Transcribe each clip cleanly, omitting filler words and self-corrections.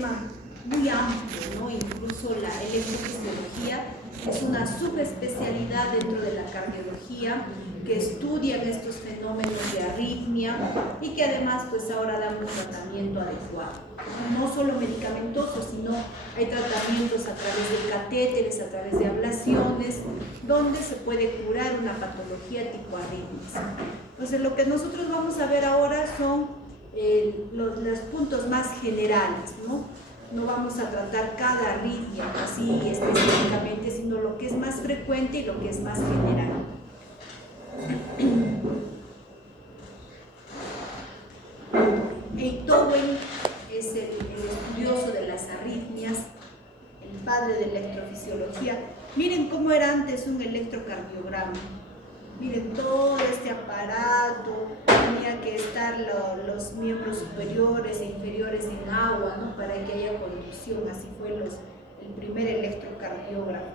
tema muy amplio, ¿no? Incluso la electrofisiología es una subespecialidad dentro de la cardiología que estudian estos fenómenos de arritmia y que además pues ahora dan un tratamiento adecuado. No solo medicamentoso, sino hay tratamientos a través de catéteres, a través de ablaciones, donde se puede curar una patología tipo arritmias. Entonces lo que nosotros vamos a ver ahora son los puntos más generales, ¿no? No vamos a tratar cada arritmia así específicamente, sino lo que es más frecuente y lo que es más general. Einthoven es el estudioso de las arritmias, el padre de la electrofisiología. Miren cómo era antes un electrocardiograma. Miren, todo este aparato, tenía que estar los miembros superiores e inferiores en agua, ¿no? Para que haya conducción, así fue el primer electrocardiograma.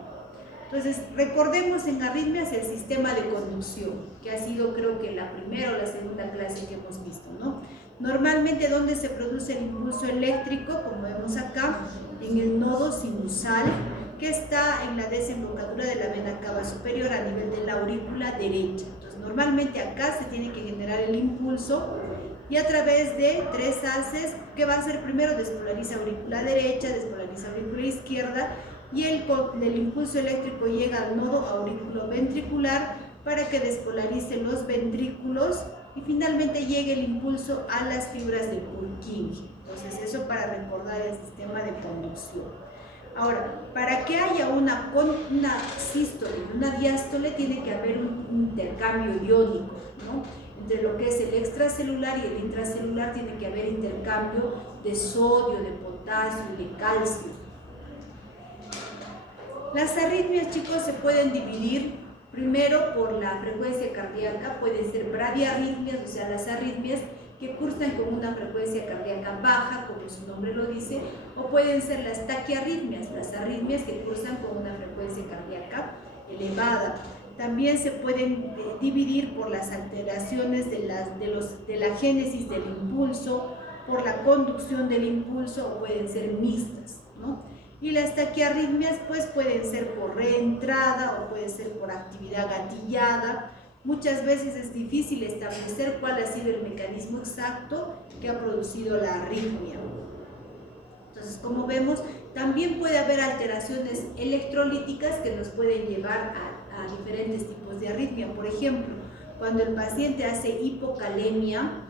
Entonces, recordemos en arritmias el sistema de conducción, que ha sido creo que la primera o la segunda clase que hemos visto, ¿no? Normalmente, ¿dónde se produce el impulso eléctrico? Como vemos acá, en el nodo sinusal, que está en la desembocadura de la vena cava superior a nivel de la aurícula derecha. Entonces, normalmente acá se tiene que generar el impulso y a través de tres haces, que va a ser primero despolariza aurícula derecha, despolariza aurícula izquierda y el impulso eléctrico llega al nodo auriculoventricular para que despolarice los ventrículos y finalmente llegue el impulso a las fibras de Purkinje. Entonces, eso para recordar el sistema de conducción. Ahora, para que haya una sístole y una diástole tiene que haber un intercambio iónico, ¿no? Entre lo que es el extracelular y el intracelular tiene que haber intercambio de sodio, de potasio y de calcio. Las arritmias, chicos, se pueden dividir primero por la frecuencia cardíaca, pueden ser bradiarritmias, o sea, las arritmias que cursan con una frecuencia cardíaca baja, como su nombre lo dice, o pueden ser las taquiarritmias, las arritmias que cursan con una frecuencia cardíaca elevada. También se pueden dividir por las alteraciones de la génesis del impulso, por la conducción del impulso, o pueden ser mixtas, ¿no? Y las taquiarritmias pues pueden ser por reentrada o pueden ser por actividad gatillada. Muchas veces es difícil establecer cuál ha sido el mecanismo exacto que ha producido la arritmia. Entonces, como vemos, también puede haber alteraciones electrolíticas que nos pueden llevar a diferentes tipos de arritmia. Por ejemplo, cuando el paciente hace hipocalemia,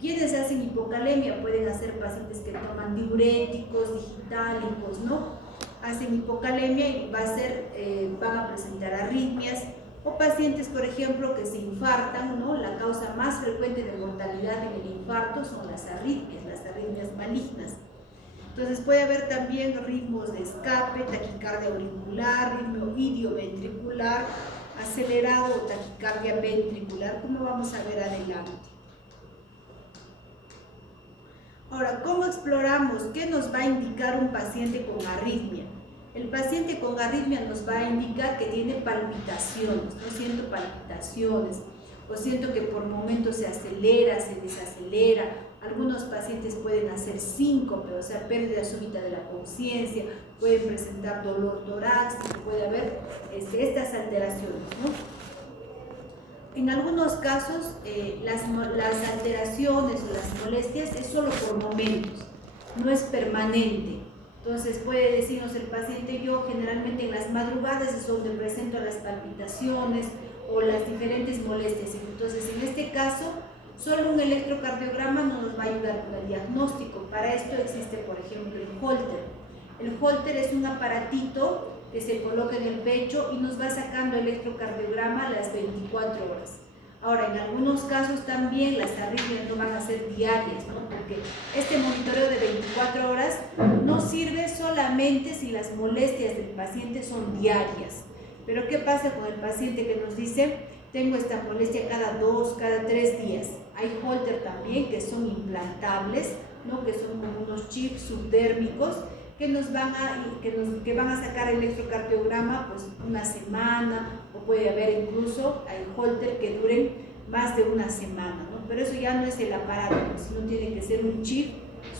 ¿quiénes hacen hipocalemia? Pueden hacer pacientes que toman diuréticos, digitálicos, ¿no? Hacen hipocalemia y van a presentar arritmias. O pacientes, por ejemplo, que se infartan, ¿no? La causa más frecuente de mortalidad en el infarto son las arritmias malignas. Entonces puede haber también ritmos de escape, taquicardia auricular, ritmo idioventricular, acelerado o taquicardia ventricular, como vamos a ver adelante. Ahora, ¿cómo exploramos? ¿Qué nos va a indicar un paciente con arritmia? El paciente con arritmia nos va a indicar que tiene palpitaciones, no siento palpitaciones, o siento que por momentos se acelera, se desacelera. Algunos pacientes pueden hacer síncope, o sea, pérdida súbita de la conciencia, pueden presentar dolor torácico, puede haber estas alteraciones, ¿no? En algunos casos, las alteraciones o las molestias es solo por momentos, no es permanente. Entonces puede decirnos el paciente, yo generalmente en las madrugadas es donde presento las palpitaciones o las diferentes molestias. Entonces en este caso, solo un electrocardiograma no nos va a ayudar con el diagnóstico. Para esto existe, por ejemplo, el Holter. El Holter es un aparatito que se coloca en el pecho y nos va sacando electrocardiograma a las 24 horas. Ahora, en algunos casos también las arritmias no van a ser diarias, ¿no? Porque este monitoreo de 24 horas no sirve solamente si las molestias del paciente son diarias. Pero ¿qué pasa con el paciente que nos dice, tengo esta molestia cada 2, cada 3 días? Hay Holter también que son implantables, ¿no? Que son como unos chips subdérmicos que van a sacar el electrocardiograma pues una semana, o puede haber incluso hay Holter que duren más de una semana, ¿no? Pero eso ya no es el aparato, sino tiene que ser un chip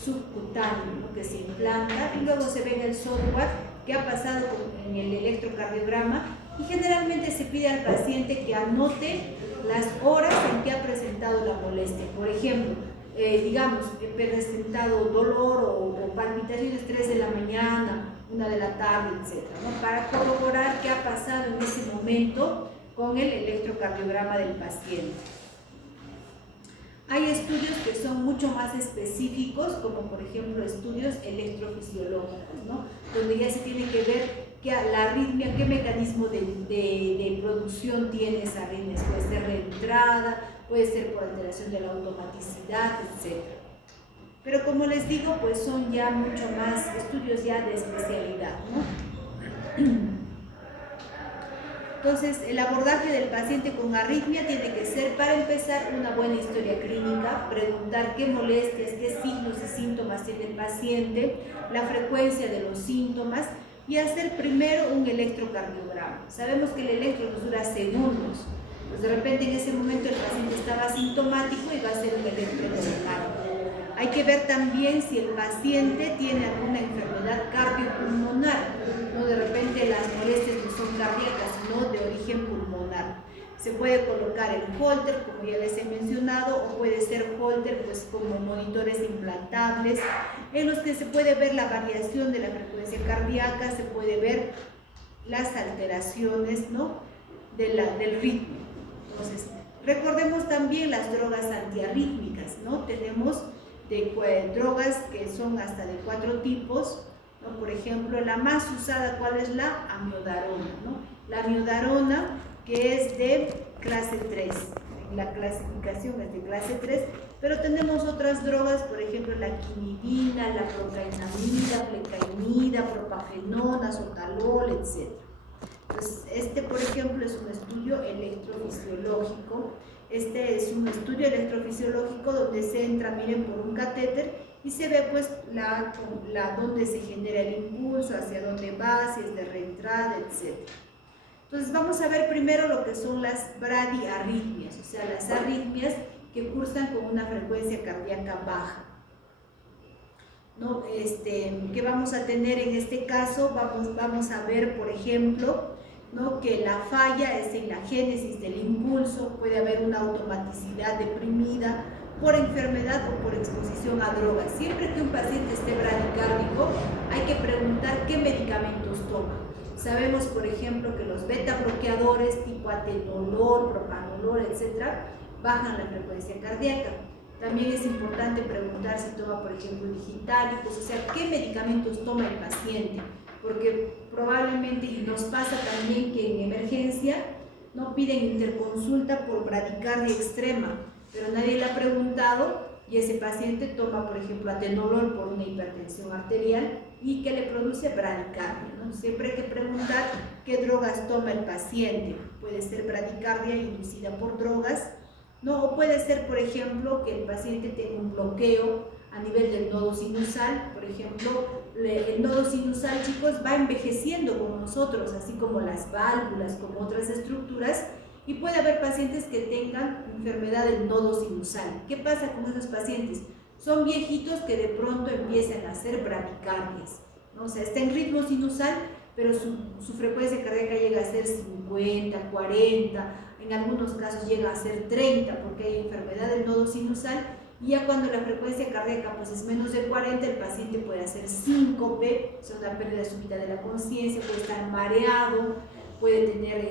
subcutáneo, ¿no? Que se implanta y luego se ve en el software qué ha pasado en el electrocardiograma, y generalmente se pide al paciente que anote las horas en que ha presentado la molestia. Por ejemplo, digamos, he presentado dolor o palpitaciones 3 de la mañana, 1 de la tarde, etc., ¿no? Para corroborar qué ha pasado en ese momento con el electrocardiograma del paciente. Hay estudios que son mucho más específicos, como por ejemplo estudios electrofisiológicos, ¿no? Donde ya se tiene que ver la arritmia, qué mecanismo de producción tiene esa arritmia. Puede ser reentrada, puede ser por alteración de la automaticidad, etc. Pero como les digo, pues son ya mucho más estudios ya de especialidad, ¿no? Entonces, el abordaje del paciente con arritmia tiene que ser, para empezar, una buena historia clínica, preguntar qué molestias, qué signos y síntomas tiene el paciente, la frecuencia de los síntomas, y hacer primero un electrocardiograma. Sabemos que el electro nos dura segundos, pues de repente en ese momento el paciente estaba asintomático y va a hacer un electrocardiograma. Hay que ver también si el paciente tiene alguna enfermedad cardiopulmonar, no de repente las molestias no son cardíacas, sino de origen pulmonar. Se puede colocar el holter, como ya les he mencionado, o puede ser holter pues como monitores implantables, en los que se puede ver la variación de la frecuencia cardíaca, se puede ver las alteraciones, ¿no?, del ritmo. Entonces, recordemos también las drogas antiarrítmicas, ¿no? Tenemos drogas que son hasta de 4 tipos, ¿no? Por ejemplo, la más usada, ¿cuál es? La amiodarona, ¿no? La amiodarona, que es de clase 3, la clasificación es de clase 3, pero tenemos otras drogas, por ejemplo, la quinidina, la procainamida, flecainida, propafenona, sotalol, etc. Entonces, por ejemplo, es un estudio electrofisiológico. Este es un estudio electrofisiológico donde se entra, miren, por un catéter y se ve pues dónde se genera el impulso, hacia dónde va, si es de reentrada, etc. Entonces vamos a ver primero lo que son las bradiarritmias, o sea, las arritmias que cursan con una frecuencia cardíaca baja, ¿no? ¿Qué vamos a tener en este caso? Vamos a ver, por ejemplo, ¿no?, que la falla es en la génesis del impulso, puede haber una automaticidad deprimida por enfermedad o por exposición a drogas. Siempre que un paciente esté bradicárdico, hay que preguntar qué medicamentos toma. Sabemos, por ejemplo, que los beta bloqueadores tipo atenolol, propanolol, etc., bajan la frecuencia cardíaca. También es importante preguntar si toma, por ejemplo, digitálicos, o sea, qué medicamentos toma el paciente, porque probablemente, y nos pasa también que en emergencia no piden interconsulta por bradicardia extrema, pero nadie le ha preguntado y ese paciente toma, por ejemplo, atenolol por una hipertensión arterial y que le produce bradicardia, ¿no? Siempre hay que preguntar qué drogas toma el paciente. Puede ser bradicardia inducida por drogas, ¿no? O puede ser, por ejemplo, que el paciente tenga un bloqueo a nivel del nodo sinusal. Por ejemplo, el nodo sinusal, chicos, va envejeciendo con nosotros, así como las válvulas, como otras estructuras, y puede haber pacientes que tengan enfermedad del nodo sinusal. ¿Qué pasa con esos pacientes? Son viejitos que de pronto empiezan a hacer bradicardias, ¿no? O sea, está en ritmo sinusal, pero su frecuencia cardíaca llega a ser 50, 40, en algunos casos llega a ser 30, porque hay enfermedad del nodo sinusal, y ya cuando la frecuencia cardíaca pues es menos de 40, el paciente puede hacer síncope, o sea, una pérdida súbita de la conciencia, puede estar mareado, puede tener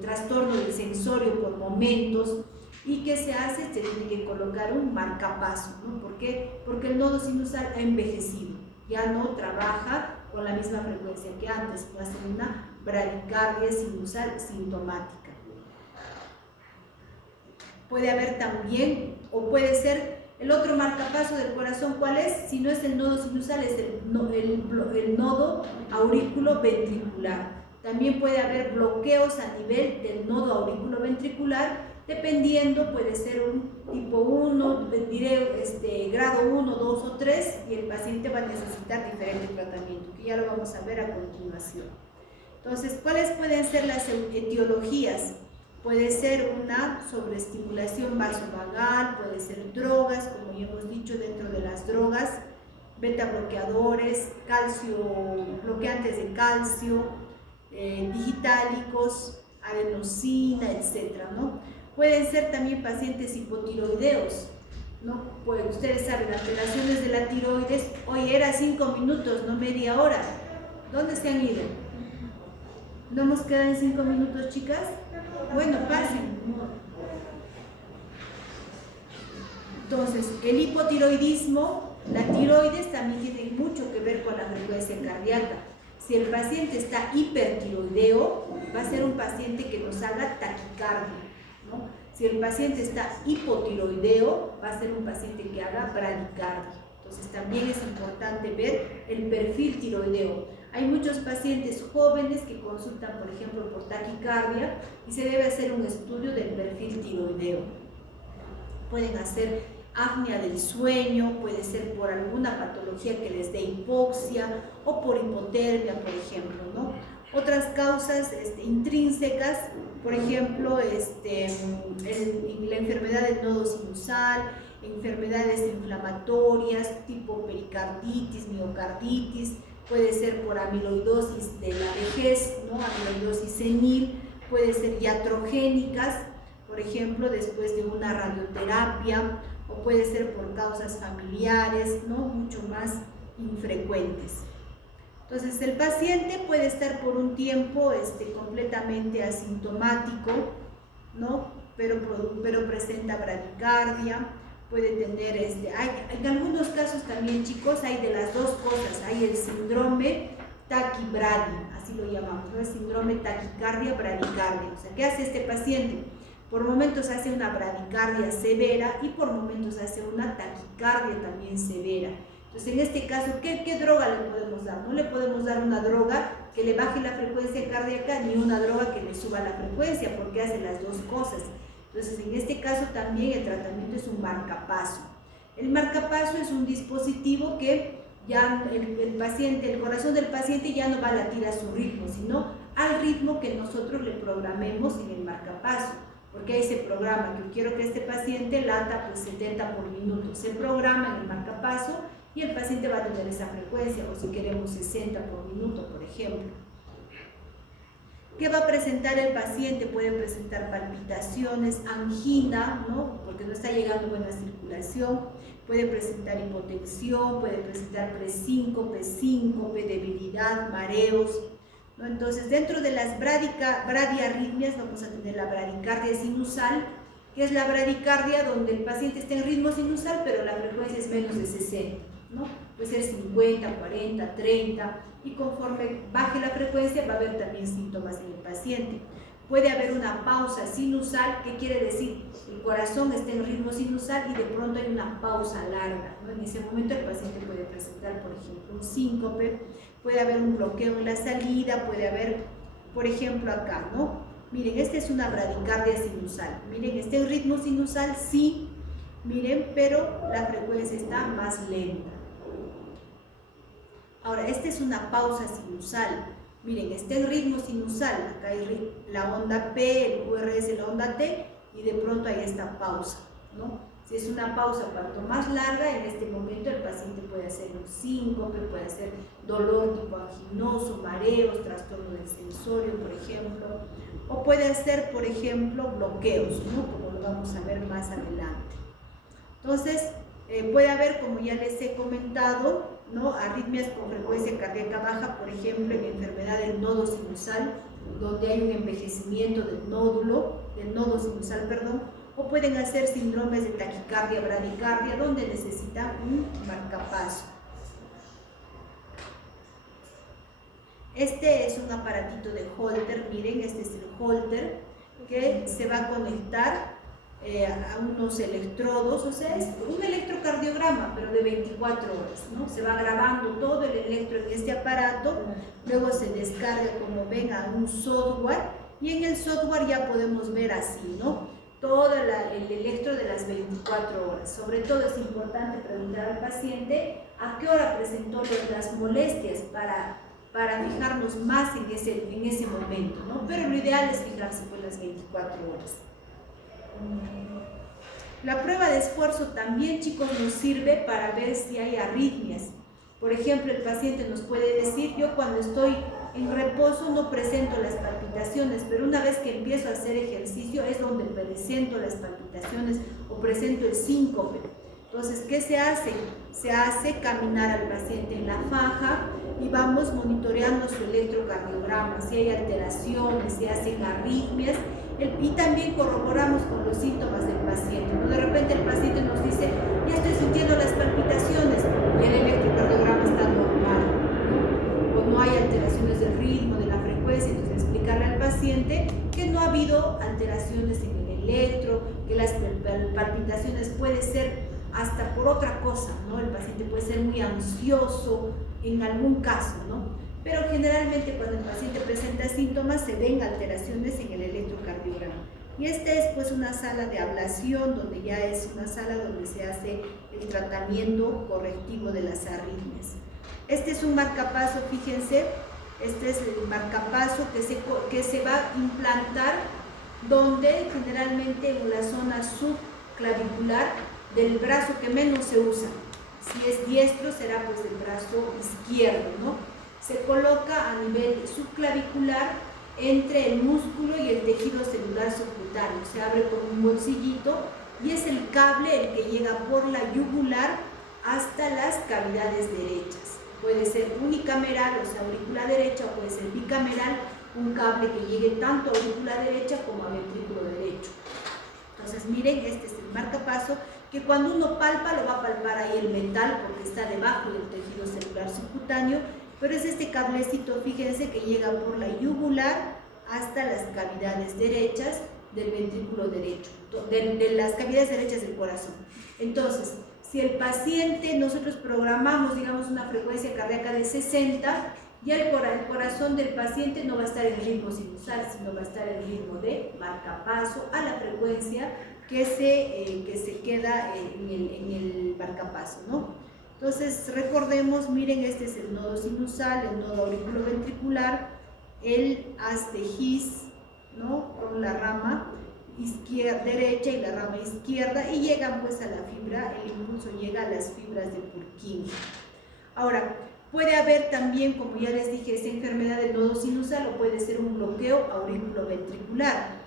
trastorno del sensorio por momentos. ¿Y qué se hace? Se tiene que colocar un marcapaso, ¿no? ¿Por qué? Porque el nodo sinusal ha envejecido, ya no trabaja con la misma frecuencia que antes, puede hacer una bradicardia sinusal sintomática. Puede haber también, o puede ser el otro marcapaso del corazón, ¿cuál es? Si no es el nodo sinusal, es el nodo aurículo-ventricular. También puede haber bloqueos a nivel del nodo aurículo-ventricular, dependiendo, puede ser un tipo 1, diré, grado 1, 2 o 3, y el paciente va a necesitar diferente tratamiento, que ya lo vamos a ver a continuación. Entonces, ¿cuáles pueden ser las etiologías? Puede ser una sobreestimulación vasovagal, puede ser drogas, como ya hemos dicho, dentro de las drogas beta bloqueadores, calcio, bloqueantes de calcio, digitálicos, adenosina, etcétera, ¿no? Pueden ser también pacientes hipotiroideos, ¿no? Pues ustedes saben, alteraciones de la tiroides, hoy era 5 minutos, no media hora. ¿Dónde se han ido? ¿No nos quedan 5 minutos, chicas? Bueno, pasen. Entonces, el hipotiroidismo, la tiroides también tiene mucho que ver con la frecuencia cardíaca. Si el paciente está hipertiroideo, va a ser un paciente que nos haga taquicardia, ¿no? Si el paciente está hipotiroideo, va a ser un paciente que haga bradicardia. Entonces, también es importante ver el perfil tiroideo. Hay muchos pacientes jóvenes que consultan, por ejemplo, por taquicardia y se debe hacer un estudio del perfil tiroideo. Pueden hacer apnea del sueño, puede ser por alguna patología que les dé hipoxia o por hipotermia, por ejemplo, ¿no? Otras causas intrínsecas, por ejemplo, la enfermedad del nodo sinusal, enfermedades inflamatorias tipo pericarditis, miocarditis, puede ser por amiloidosis de la vejez, ¿no? Amiloidosis senil, puede ser iatrogénicas, por ejemplo, después de una radioterapia, o puede ser por causas familiares, ¿no? Mucho más infrecuentes. Entonces, el paciente puede estar por un tiempo completamente asintomático, ¿no? Pero presenta bradicardia, puede tener, en algunos casos también, chicos, hay de las dos cosas, hay el síndrome taquibradia, así lo llamamos, ¿no? El síndrome taquicardia-bradicardia. O sea, ¿qué hace este paciente? Por momentos hace una bradicardia severa y por momentos hace una taquicardia también severa. Entonces, en este caso, ¿qué droga le podemos dar? No le podemos dar una droga que le baje la frecuencia cardíaca ni una droga que le suba la frecuencia, porque hace las dos cosas. Entonces, en este caso también el tratamiento es un marcapaso. El marcapaso es un dispositivo que ya el corazón del paciente ya no va a latir a su ritmo, sino al ritmo que nosotros le programemos en el marcapaso. Porque ahí se programa que quiero que este paciente lata pues 70 por minuto. Se programa en el marcapaso y el paciente va a tener esa frecuencia, o si queremos 60 por minuto, por ejemplo. ¿Qué va a presentar el paciente? Puede presentar palpitaciones, angina, ¿no? Porque no está llegando buena circulación. Puede presentar hipotensión, puede presentar presíncope, síncope, debilidad, mareos, ¿no? Entonces, dentro de las bradiarritmias vamos a tener la bradicardia sinusal, que es la bradicardia donde el paciente está en ritmo sinusal, pero la frecuencia es menos de 60, ¿no? Puede ser 50, 40, 30, y conforme baje la frecuencia va a haber también síntomas en el paciente. Puede haber una pausa sinusal, ¿qué quiere decir? El corazón está en ritmo sinusal y de pronto hay una pausa larga, ¿no? En ese momento el paciente puede presentar, por ejemplo, un síncope, puede haber un bloqueo en la salida, puede haber, por ejemplo, acá, ¿no? Miren, esta es una bradicardia sinusal. Miren, está en ritmo sinusal, sí, miren, pero la frecuencia está más lenta. Ahora, esta es una pausa sinusal. Miren, está en ritmo sinusal, acá hay la onda P, el QRS, la onda T, y de pronto hay esta pausa, ¿no? Si es una pausa cuanto más larga, en este momento el paciente puede hacer un síncope, puede hacer dolor tipo anginoso, mareos, trastorno del sensorio, por ejemplo, o puede hacer, por ejemplo, bloqueos, ¿no? Como lo vamos a ver más adelante. Entonces, puede haber, como ya les he comentado, ¿no? Arritmias con frecuencia cardíaca baja, por ejemplo, en enfermedad del nodo sinusal, donde hay un envejecimiento del nodo sinusal, perdón, o pueden hacer síndromes de taquicardia, bradicardia, donde necesitan un marcapaso. Este es un aparatito de Holter, miren, este es el Holter, que se va a conectar a unos electrodos, o sea, es un electrocardiograma, pero de 24 horas, ¿no? Se va grabando todo el electro en este aparato, luego se descarga, como ven, a un software, y en el software ya podemos ver así, ¿no? Todo el electro de las 24 horas. Sobre todo es importante preguntar al paciente a qué hora presentó las molestias para fijarnos más en ese momento, ¿no? Pero lo ideal es fijarse por las 24 horas. La prueba de esfuerzo también, chicos, nos sirve para ver si hay arritmias. Por ejemplo, el paciente nos puede decir, yo cuando estoy en reposo no presento las palpitaciones, pero una vez que empiezo a hacer ejercicio es donde presento las palpitaciones o presento el síncope. Entonces, ¿qué se hace? Se hace caminar al paciente en la faja y vamos monitoreando su electrocardiograma, si hay alteraciones, si hacen arritmias, y también corroboramos con los síntomas del paciente. De repente el paciente nos dice, ya estoy sintiendo las palpitaciones y el electrocardiograma está normal, ¿no? O no hay alteraciones del ritmo, de la frecuencia. Entonces explicarle al paciente que no ha habido alteraciones en el electro, que las palpitaciones puede ser hasta por otra cosa, ¿no? El paciente puede ser muy ansioso en algún caso, ¿no? Pero generalmente cuando el paciente presenta síntomas se ven alteraciones en el electrocardiograma. Y esta es pues una sala de ablación, donde ya es una sala donde se hace el tratamiento correctivo de las arritmias. Este es un marcapaso, fíjense, este es el marcapaso que se va a implantar donde generalmente en la zona subclavicular del brazo que menos se usa. Si es diestro será pues el brazo izquierdo, ¿no? Se coloca a nivel subclavicular entre el músculo y el tejido celular subcutáneo. Se abre con un bolsillito y es el cable el que llega por la yugular hasta las cavidades derechas. Puede ser unicameral, o sea, aurícula derecha, o puede ser bicameral, un cable que llegue tanto a aurícula derecha como a ventrículo derecho. Entonces, miren, este es el marcapaso, que cuando uno palpa, lo va a palpar ahí el metal porque está debajo del tejido celular subcutáneo, pero es este cablecito, fíjense, que llega por la yugular hasta las cavidades derechas del ventrículo derecho, de las cavidades derechas del corazón. Entonces, si el paciente, nosotros programamos, digamos, una frecuencia cardíaca de 60, ya el corazón del paciente no va a estar en ritmo sinusal, sino va a estar en ritmo de marcapaso a la frecuencia que se queda en el marcapaso, ¿no? Entonces, recordemos, miren, este es el nodo sinusal, el nodo auriculoventricular, el haz de His, ¿no? Con la rama derecha y la rama izquierda, y llegan pues a la fibra, el impulso llega a las fibras de Purkinje. Ahora, puede haber también, como ya les dije, esa enfermedad del nodo sinusal, o puede ser un bloqueo auriculoventricular.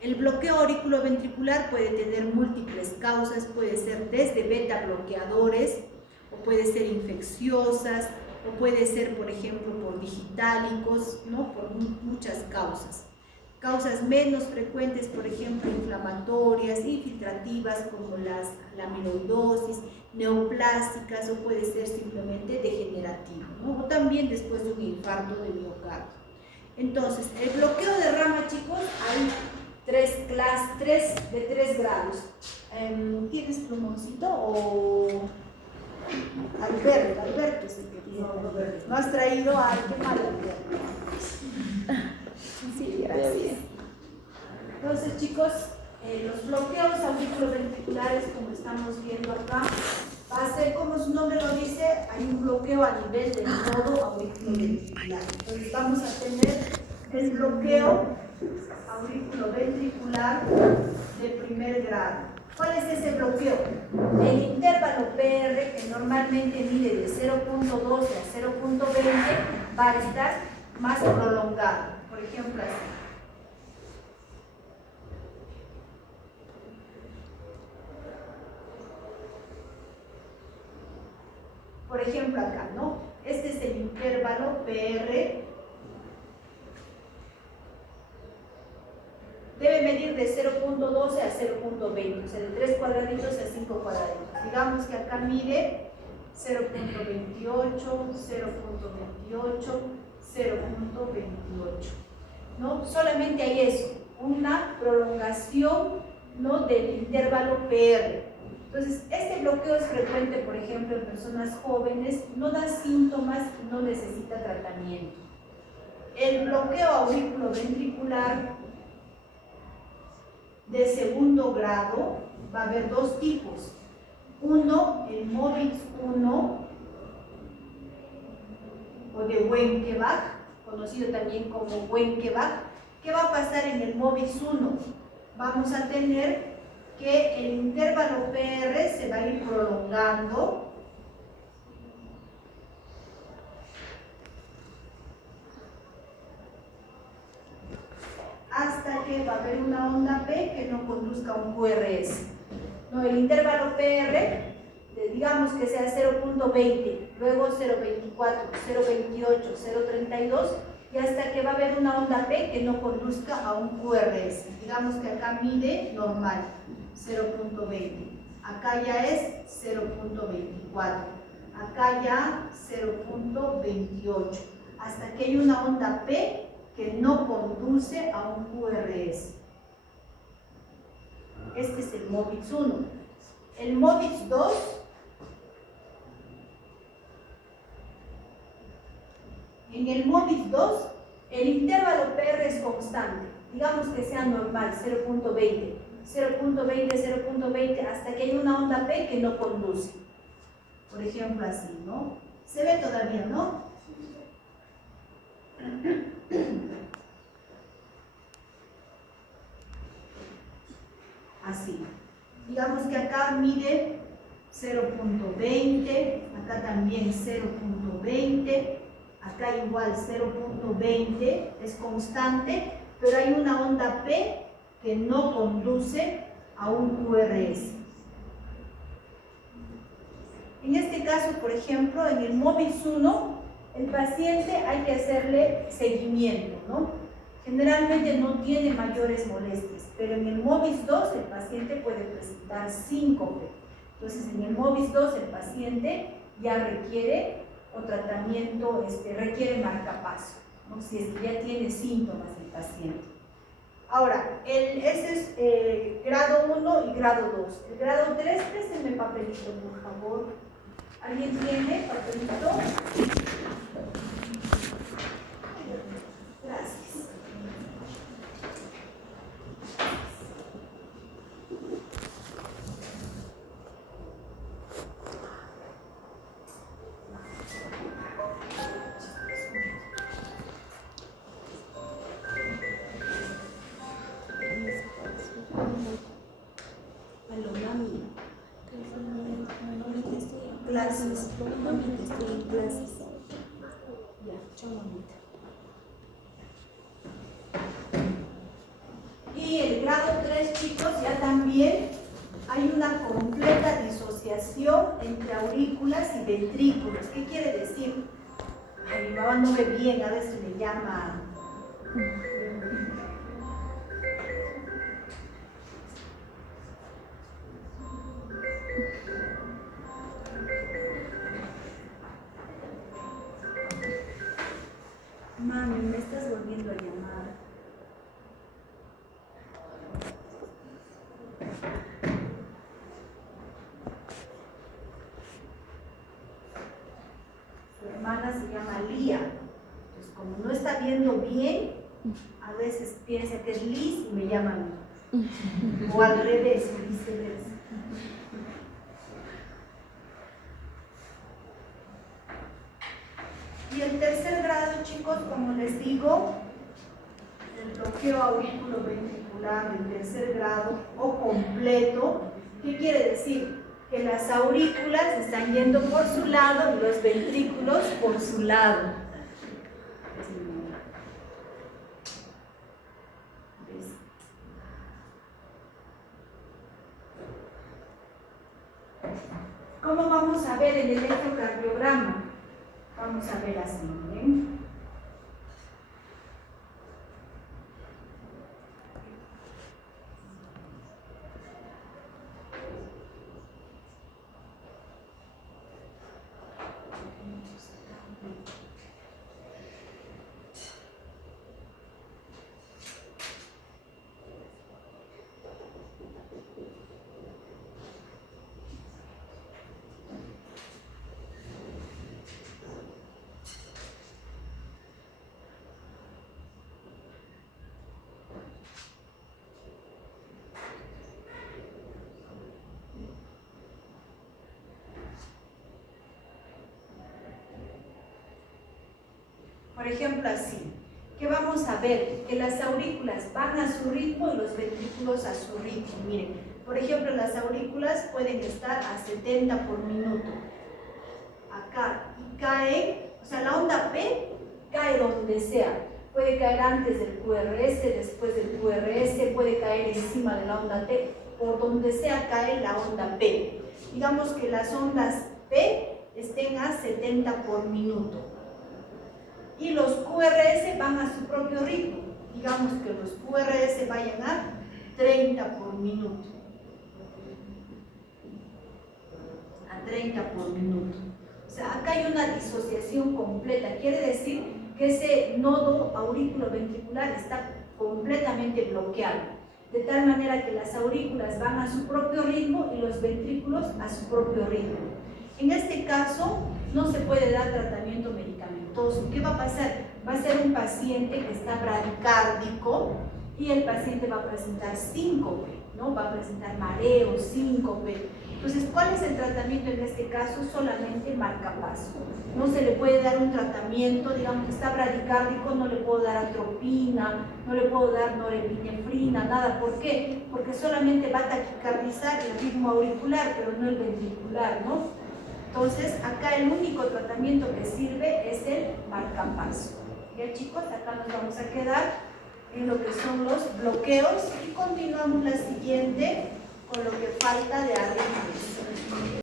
El bloqueo auriculoventricular puede tener múltiples causas, puede ser desde beta bloqueadores, o puede ser infecciosas, o puede ser, por ejemplo, por digitálicos, ¿no? Por muchas causas. Causas menos frecuentes, por ejemplo, inflamatorias, infiltrativas, como las amiloidosis, neoplásicas, o puede ser simplemente degenerativo, ¿no? O también después de un infarto de miocardio. Entonces, el bloqueo de rama, chicos, hay tres de 3 grados. ¿Tienes plumoncito o...? Alberto es el que tiene. ¿No has traído a alguien mal, Alberto? Sí, gracias. Entonces, chicos, los bloqueos auriculoventriculares, como estamos viendo acá, va a ser, como su nombre lo dice, hay un bloqueo a nivel del nodo auriculoventricular. Entonces, vamos a tener el bloqueo auriculoventricular de primer grado. ¿Cuál es ese bloqueo? El intervalo PR, que normalmente mide de 0.12 a 0.20, va a estar más prolongado. Por ejemplo, así. Por ejemplo, acá, ¿no? Este es el intervalo PR. Debe medir de 0.12 a 0.20, o sea, de 3 cuadraditos a 5 cuadraditos. Digamos que acá mide 0.28, 0.28, 0.28. ¿No? Solamente hay eso, una prolongación, ¿no?, del intervalo PR. Entonces, este bloqueo es frecuente, por ejemplo, en personas jóvenes, no da síntomas y no necesita tratamiento. El bloqueo auriculoventricular de segundo grado va a haber dos tipos. Uno, el Moritz 1 o de Wenckebach, conocido también como Wenckebach. ¿Qué va a pasar en el Moritz 1? Vamos a tener que el intervalo PR se va a ir prolongando que va a haber una onda P que no conduzca a un QRS. No, el intervalo PR, digamos que sea 0.20, luego 0.24, 0.28, 0.32, y hasta que va a haber una onda P que no conduzca a un QRS. Digamos que acá mide normal, 0.20. Acá ya es 0.24. Acá ya 0.28. Hasta que hay una onda P que no conduce a un QRS. Este es el MOVIX 1. El MOVIX 2, en el MOVIX 2, el intervalo PR es constante. Digamos que sea normal, 0.20, 0.20, 0.20, hasta que hay una onda P que no conduce. Por ejemplo, así, ¿no? Se ve todavía, ¿no? Así. Digamos que acá mide 0.20, acá también 0.20, acá igual 0.20, es constante, pero hay una onda P que no conduce a un QRS. En este caso, por ejemplo, en el MOVIX 1, el paciente hay que hacerle seguimiento, ¿no? Generalmente no tiene mayores molestias, pero en el MOVIX 2 el paciente puede presentar síncope. Entonces, en el MOVIX 2 el paciente ya requiere o tratamiento, requiere marcapaso, ¿no? Si es que ya tiene síntomas el paciente. Ahora, ese es grado 1 y grado 2. El grado 3, préstenme papelito, por favor. ¿Alguien tiene papelito? Gracias. Clases, normalmente estoy en clases. Ya, chao, mamita. Y el grado 3, chicos, ya también hay una completa disociación entre aurículas y ventrículos. ¿Qué quiere decir? Ay, mi mamá no ve bien, a veces me llama. Mami, me estás volviendo a llamar. Su hermana se llama Lía. Entonces, como no está viendo bien, a veces piensa que es Liz y me llama a mí. O al revés, viceversa. Y el tercer grado, chicos, como les digo, el bloqueo auriculoventricular del tercer grado o completo. ¿Qué quiere decir? Que las aurículas están yendo por su lado y los ventrículos por su lado. ¿Cómo vamos a ver el electrocardiograma? Vamos a ver así, ¿ven? Por ejemplo, así, que vamos a ver que las aurículas van a su ritmo y los ventrículos a su ritmo. Miren, por ejemplo, las aurículas pueden estar a 70 por minuto. Acá, y caen, o sea, la onda P cae donde sea, Puede caer antes del QRS, después del QRS, puede caer encima de la onda T, por donde sea cae la onda P. Digamos que las ondas P estén a 70 por minuto. Y los QRS van a su propio ritmo. Digamos que los QRS vayan a 30 por minuto. A 30 por minuto. O sea, acá hay una disociación completa. Quiere decir que ese nodo auriculoventricular está completamente bloqueado. De tal manera que las aurículas van a su propio ritmo y los ventrículos a su propio ritmo. En este caso, no se puede dar tratamiento medicamentoso. ¿Qué va a pasar? Va a ser un paciente que está bradicárdico y el paciente va a presentar síncope, ¿no? Va a presentar mareo, síncope. Entonces, ¿cuál es el tratamiento en este caso? Solamente marcapaso. No se le puede dar un tratamiento, digamos que está bradicárdico, no le puedo dar atropina, no le puedo dar norepinefrina, nada. ¿Por qué? Porque solamente va a taquicardizar el ritmo auricular, pero no el ventricular, ¿no? Entonces, acá el único tratamiento que sirve es el marcapaso. Ya chicos, acá nos vamos a quedar en lo que son los bloqueos y continuamos la siguiente con lo que falta de arritmias.